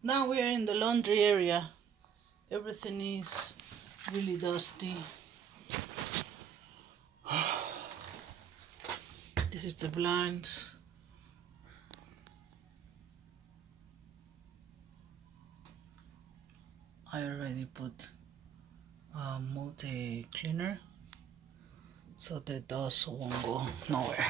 Now we're in the laundry area. Everything is really dusty. This is the blinds. I already put a multi cleaner so the dust won't go nowhere.